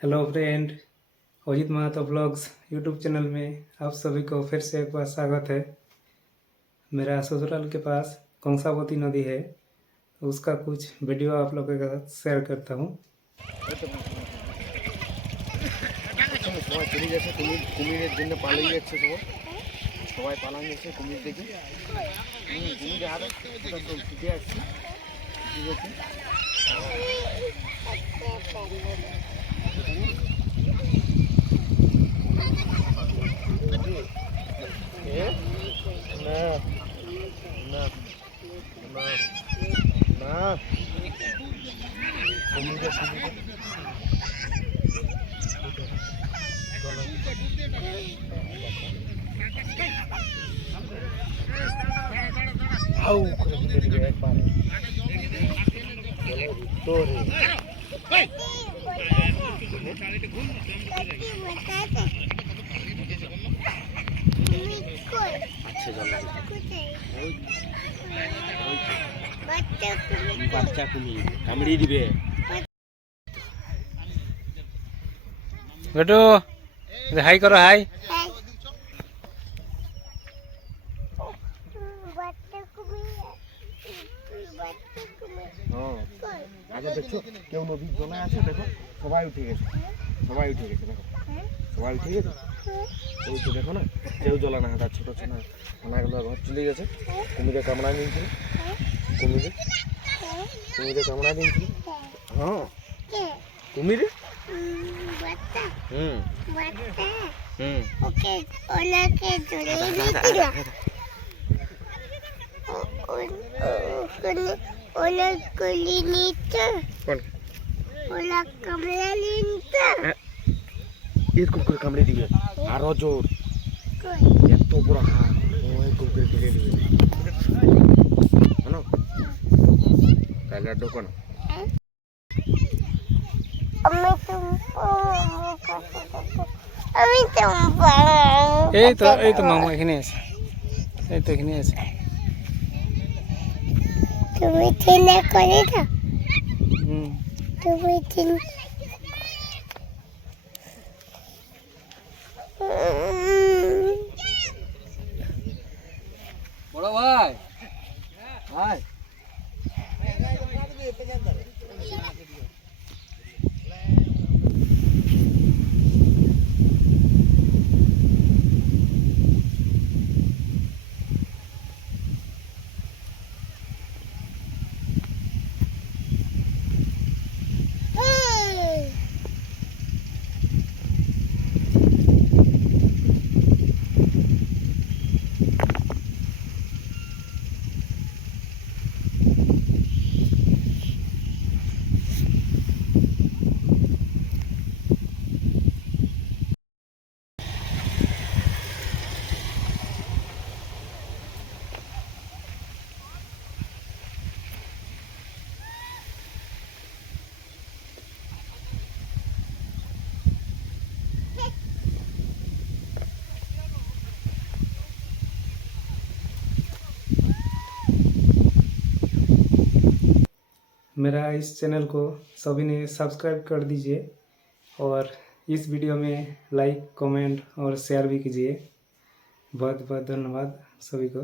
Hello friend, Ajit Mahato blogs YouTube channel में आप सभी को फिर से एक बार स्वागत है। मेरा ससुराल के पास कंसावती नदी है, तो उसका कुछ वीडियो आप लोगों के साथ शेयर करता हूँ। কুমিরের জন্য পালিয়ে যাচ্ছে সবাই পালানো যাচ্ছে কুমির দেখে কুমিরের হাতে ছুটে আসছে না না না না কুমিরের সামনে হাউ করে দিতে দিবে একবার বলে তোরে আচ্ছা চল বাচ্চা কুমির কামড়িয়ে দিবে। बेटो हाई करो, हाई। আগে দেখছো কেউ নদীর জনায় আছে, দেখো সবাই উঠে গেছে, সবাই উঠে গেছে, দেখো সবাই উঠে গেছে। ওই তো দেখো না, কেউ জলা না, তার ছোটো ছোটো খানাগুলো ঘর চলে গেছে। কুমিরে কামড়া নিয়েছিল, কুমিরে কুমিরে কামড়া নিয়েছিল। হ্যাঁ কুমিরে ওকে ওনাকে জড়িয়ে দিয়েছিলাম, ওনার গুলি নিতে ওলা কামড়া নিতে এরকম করে কামড়ে দিবে আরো জোর, এত বড় হাত এরকম করে ঢেলে দিবে। জানো তাহলে আর ঢোকো না। এই তো মামা এখানে আছে, এই তো এখানে আছে। তুমি চিনে করে না, তুমি চিন বড় ভাই ভাই मेरा इस चैनल को सभी ने सब्सक्राइब कर दीजिए और इस वीडियो में लाइक, कमेंट और शेयर भी कीजिए। बहुत बहुत धन्यवाद सभी को।